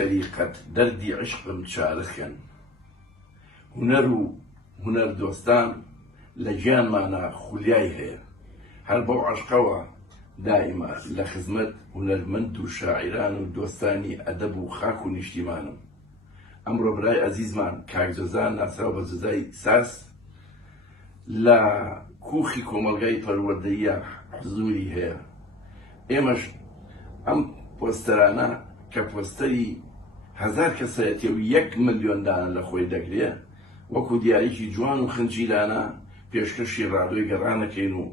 تەریقەت دەردی عشقم چارەخێن هونەر دۆستان لە گیانمانە خولیای هەیە هەر بەو عەشقەوە دائیما لە خزمەت هونەرمەند و شاعیران و دۆستانی ئەدەب و خاک و نیشتیمانم. ئەمڕۆ برای عەزیزمان کاک جۆزان ناسراو بە جۆزای ساس لە کوخی کۆمەلگای پەروەردەییە حزوری هەیە. ئێمەش ئەم پۆستەرانە کە پۆستەری 1000 کەسایەتیە و 1 ملیۆن دانە لە خۆی دەگرێ وەکو دیارێکی جوان و خنجیلانە پێشکەشی ڕادۆی گەڕانەکەین و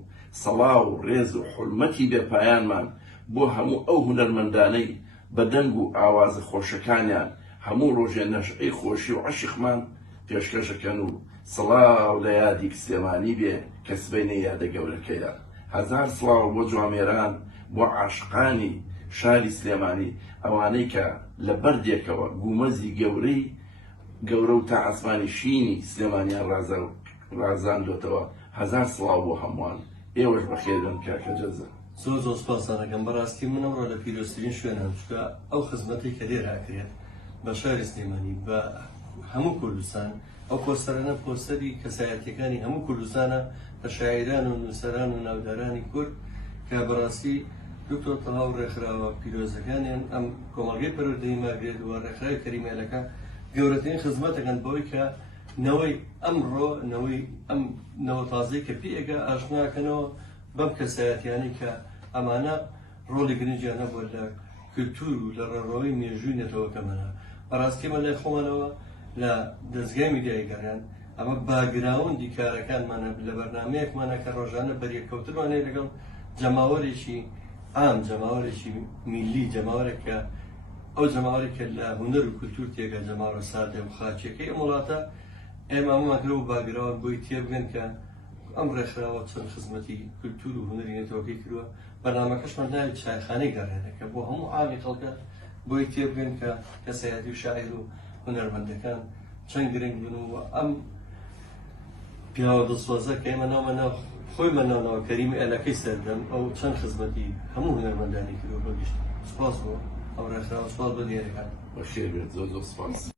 سەڵاو و ڕێز و حورمەتی بێپایانمان بۆ هەموو ئەو هونەرمەندانەی بە دەنگ و ئاوازە خۆشەکانیان هەموو ڕۆژێ نەشعەی خۆشی و عەشقمان پێشکەشەکەن و سڵاو لە یادی سلێمانی بێ کە سبەینە یادە گەورەکەیە. 1000 سڵاو بۆ جوامێران بۆ عاشقانی شاری سلێمانی ئەوانەی کە لە بەردێکەوە گومەزی گەورە و تا ئاسمانی شینی سلێمانیان ڕازاندۆتەوە. 1000 سڵاو بۆ هەمووان. ئێوەش بەخێرن کاکە جەزە. زۆر سپاس دەکەم. بەڕاستی من ئەمڕۆ لە پیرۆستترین شوێنم چکە ئەو خزمەتی کە لێراکرێت بە شاری سلێمانی بە هەموو کوردستان ئەو پۆستەرانە پۆستەری کەسایەتیەکانی هەموو کوردستانە بە شاعیران و نووسەران و ناودارانی کورد کە بەڕاستی دکتۆر تەواو ڕێکخراوە پیرۆزەکانیان ئەم کۆمەڵگەی پەروەردەیی ماگرێت و ڕێکخراوی کەریمێلەکە گەورەترین خزمەتەکەن بەوەی کە نەوەی ئەمڕۆ ئەم نەوە تازەی کە پێگە ئاشناکەنەوە بەم کەسایەتیانی کە ئەمانە ڕۆڵی گرنگیان هەبووە لە کلتور و لە ڕێڕەوەی مێژووی نێتەوەکەمانە. بەڕاستیمە لای خۆمانەوە لە دەستگای میدیای گەڕیان ئەمە باگراوندی کارەکانمانە لە بەرنامەیەکمانە کە ڕۆژانە بەریەکەوتنمانەیە لەگەڵ جەماوەرێکی عام جەماوەرێکی میلی جەماوەرێک کە ئەو جەماوەرێک کە لە هونەر و کولتور تێگە جەماوەرە سادە و خاچیەکەی ئەم وڵاتە ئێمە هەموومان و باگراوند بۆی تێبگەن کە ئەم ڕێکخراوە چەند خزمەتی کولتور و هونەری نێتەوەکەی کردووە. بەرنامەکەشمان ناوی چایخانەی گەڕێنە کە بۆ هەموو عامی خەڵکە بۆی تێبگەن کە کەسایەتی و شاعیر و هونەرمەندەکان چەند گرنگ بن و ئەم پیاوە دڵسۆزە کە ئێمە ناو خۆیمە ناونەوە کەریمی ئێلەکەی سەردەم ئەو چەند خزمەتی هەموو هونەرمەندانی کردووە بۆ گەشت. سپاس بۆ ئەو ڕێکخراوە، سپاس بۆ دیارەکان. بەخێر بێت. زۆر سپاس.